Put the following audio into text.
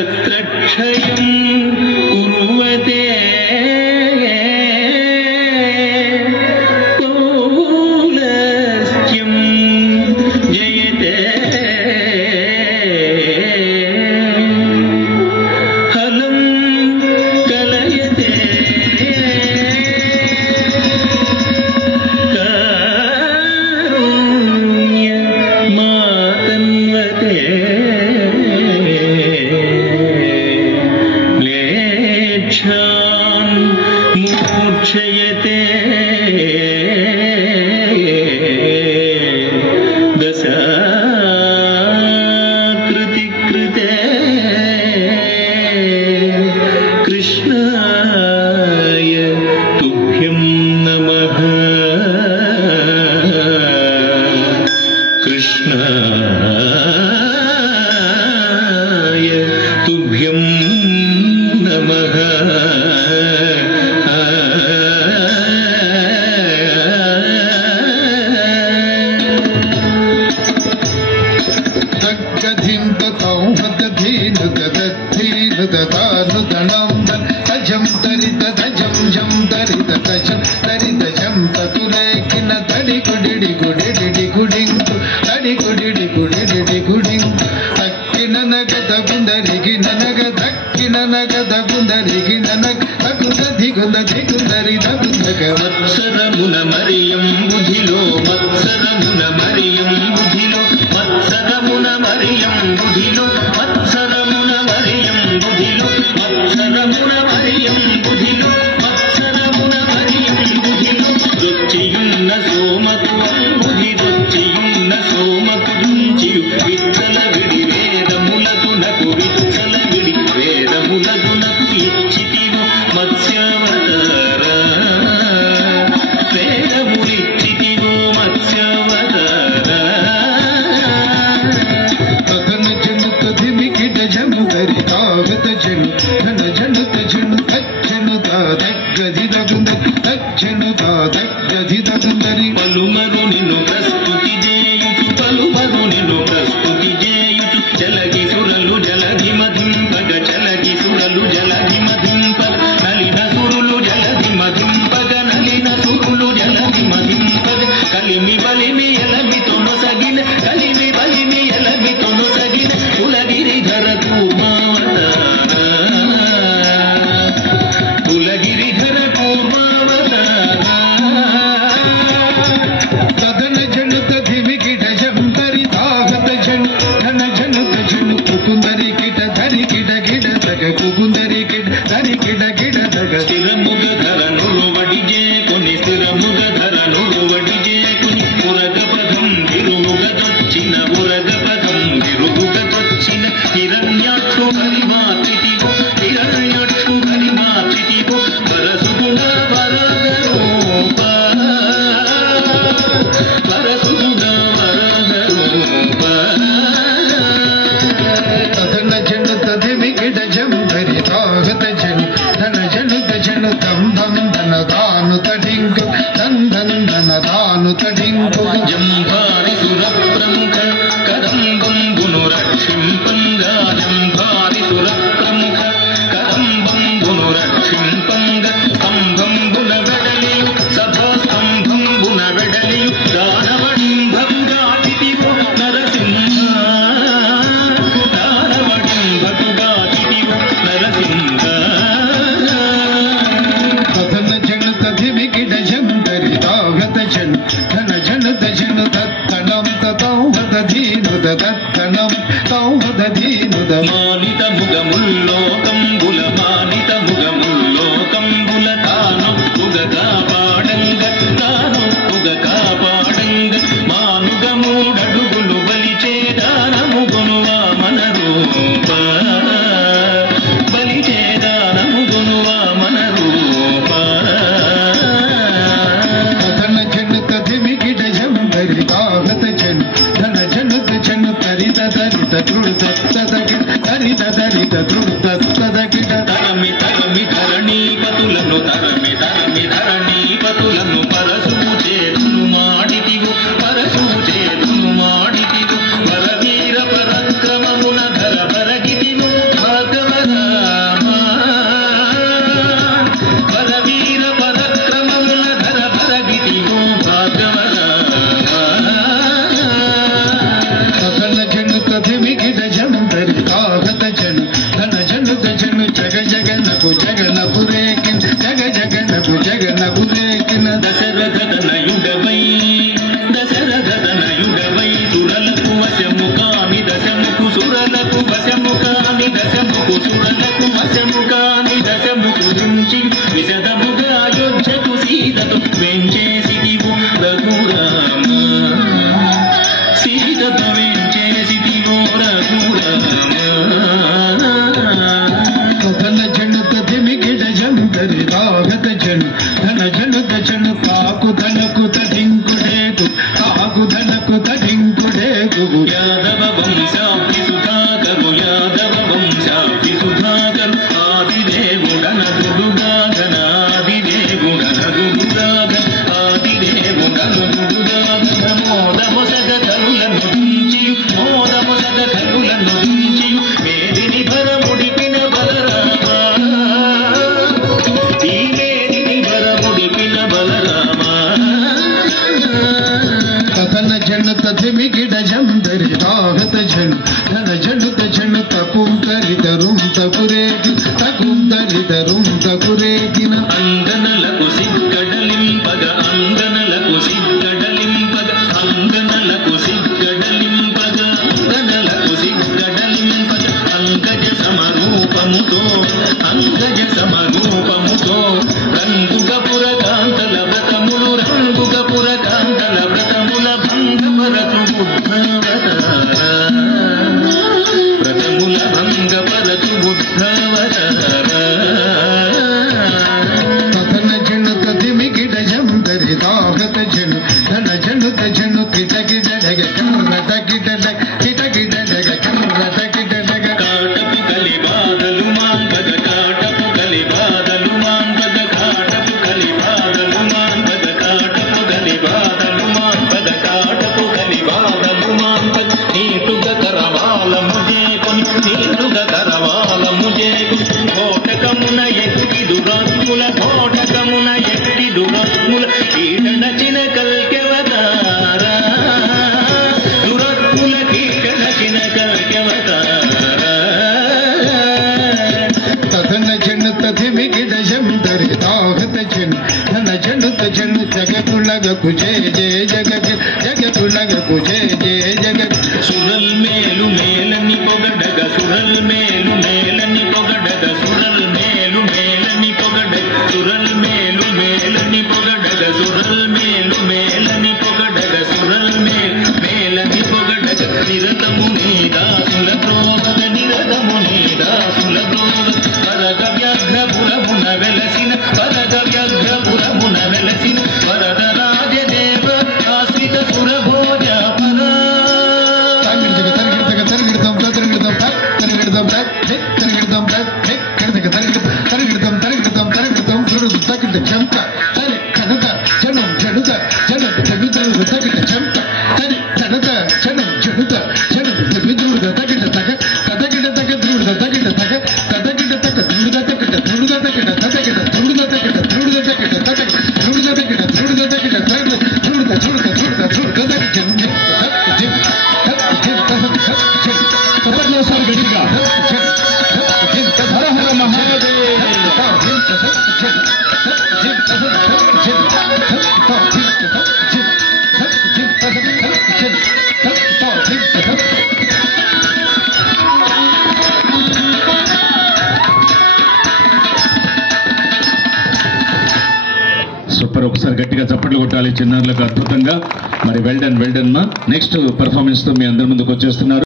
यत्र क्षयं कुर्वते पौलस्त्यं जयते हलं कलयते कारुण्यमातन्वते म्लेच्छान् मूर्छयते दशाकृतिकृते कृष्णाय तुभ्यं नमः कृष्णाय तुभ्यं नमः तद्गतिं ततौ हतधीनु तदद्धीनु तदानु तणं तजं तरित तजं जं तरित तजं तरित जं ततुलेखिन तडि कुडिडि कुडिडि कुडिंतु तडि कुडिडि कुडिडि कुडिंतु तक्किन नगद गुंदरिगि ननग तक्किन नगद गुंदरिगि ननग तकुदधि गुंदधि गुंदरि तकुदग मत्सरमुन मरियं बुधिलो मत्सरमुन मरियं बुधिलो मत्सरमुन मरियं बुधिलो मत्सरमुन मरियं बुधिलो मत्सरमुन मरियं बुधिलो मत्सरमुन मरियं बुधिलो దొచ్చియున్న సోమకు అంబుధి దొచ్చియున్న సోమకు దుంచియు విత్తల విడి వేదములకు నకు విత్తల విడి వేదములకు నకు ఇచ్చితివు మత్స్యావతార వేదములిచ్చితివు మత్స్యావతార तदन जनुत धिमिकिट जनु दरि तागत जनु धन जनुत जनु तज्जनु तादगधि दगुंद तज्जनु तादगधि दगुंदरि పలుమరు నిన్ను ప్రస్తుతి చేయుచు పలుమరు నిన్ను ప్రస్తుతి చేయుచు జలగి సురలు జలధి మధింపగ జలగి సురలు జలధి మధింపగ నలిన సురులు జలధి మధింపగ నలిన సురులు జలధి మధింపగ కలిమి బలిమి ఎలమి తొనొసగిన కలిమి బలిమి ఎలమి తొనొసగిన కులగిరిధర కూర్మావతార కులగిరిధర కూర్మావతార तदन जनुत धिमिकिट जं दरि तागत जनु धन जनुत जनु कुकुंदरि किट धरि किट किट दग कुकुंदरि किट धरि किट किट दग స్థిరముగ ధరనులు వడిజే కొని స్థిరముగ ధరనులు వడిజే కొని ఉరగ పదం విరుగుగ తొచ్చిన ఉరగ పదం విరుగుగ తొచ్చిన హిరణ్యాక్షు పరిమార్చితివో హిరణ్యాక్షు పరిమార్చితివో పరసుగుణ వరద రూప పరసుగుణ వరద రూప तदन जनुत धिमिकिट जं दरि तागत जनु धन जनुत जनु दं दं धन दानु तडिंकु दं दं धन दानु तडिंकु జంభారి సురప్రముఖ కదంబంబును రక్షింపంగా జంభారి సురప్రముఖ కదంబంబును రక్షింపంగ స్తంభంబున వెడలియు సభాస్తంభంబున వెడలియు దానవడింభంగాచితివో నరసింహ దానవడింభకుగాచితివో నరసింహ तदन जनुत धिमिकिट जं दरि तागत जनु धन जनुत जनु तत्तनं ततौ हतधीनु तत्तनं तौ हतधीनु మానిత ముగముల్లోకంబుల మానిత ముగముల్లోకంబుల తాను కాపాడంగ తాను కాపాడంగ మానుగమూడడుగులు బలిచే దానముగునువా మన రూప బలిచే దానముగునువా మన రూప तदन जनुत धिमिकिट जं दरि तागत जनु धन जनुत जनु तरित तरित तृण तत्तदग तरित तरित तृण జగనకు జగనకు రేకిన జగ జగనకు జగనకు రేకిన దశరథనయుడవై సురలకు వశము కాని దశముకు సురలకు వశము కాని దశముకు సురలకు వశము కాని దశముకు నుంచి విశదముగా అయోధ్యకు సీతతో వెంచేసిదివు రఘురామ సీతతో వెంచేసిదివు రఘురామ ధన జనుత దిమిగిడ జంతరి రాగత జను ధన జనుత జను కాకు ధనకు తడింకుడేకు కాకు ధనకు తడింకుడేకు యాదవ వంశాభి సుధాకరు యాదవ వంశాభి సుధాకరు ఆదిదేవుడనదుడుగాగన ఆదిదేవుడనదుడుగాగన ఆదిదేవుడనదుడుగాగన మోదమొసగ కరులను దించియు మోదమొసగ కరులను దించియు మేదిని భరముడిపిన బలరామ ఈ మేదిని భరముడిపిన బలరామ ధన జనుత దిమిగిడ జంతరి రాగత జను ధన జనుత జను తకుంతరితరుం తకురేగి తకుంతరితరుం తకురేగిన అంగనలకు సిగ్గడలింపగ అంగనలకు సిగ్గడలింపగ అంగనలకు సిగ్గడలింపగ అంగనలకు సిగ్గడలింపగ అంగజ సమరూపముతో రంగుగపుర కాంతల వ్రతములు రంగుగపుర కాంతల వ్రతముల భంగపరచు బుద్ధవతార వ్రతముల భంగపరచు బుద్ధవతార ధన జనుత దిమిగిడ జంతరి రాగత జను ధన జనుత జను కిటకిడ డగ కర్రట కిట డగ కిటకిడ డగ కర్రట కిట డగ కాటపు కలి బాధలు మాంపద కాటపు కలి బాధలు మాంపద కాటపు కలి బాధలు మాంపద కాటపు కలి బాధలు మాంపద కాటపు కలి బాధలు మాంపద నీటుగా కరవాలము చేకొని నీటుగా కరవాలము చేకుని కోటకమున ఎక్కి దురాత్ముల కోటకమున ఎక్కి దురాత్ముల కీటనచిన కల్కెవతార దురాత్ముల కీటనచిన కల్కెవతార ధన జనుత దిమిగిడ జంతరి రాగత జను ధన జనుత జను జగకులగకు జయ జయ జగ జగకులగకు జయ జయ జగ సురల్ మేలు మేలని పొగడగ సురల్ మేలు మేలని పొగడగ సురల్ మేలు మేలని పొగడగ సురల్ మేలు మేలని పొగడగ సురల్ మేలు మేలని పొగడగ సురల్ మేలని పొగడగ నిరతము నీ దాసుల ప్రోగ నిరతము నీ దాసుల ప్రోగ వరద వ్యాఘ్రపురమున వెలసిన వరద వ్యాఘ్రపురమున వెలసిన వరద రాజదేవ ఆశ్రిత సురభోజ పరా సూపర్. ఒకసారి గట్టిగా చప్పట్లు కొట్టాలి చిన్నారులకు అద్భుతంగా. మరి వెల్ డన్ మా. నెక్స్ట్ పర్ఫార్మెన్స్ తో మీ అందరి ముందుకు వచ్చేస్తున్నారు.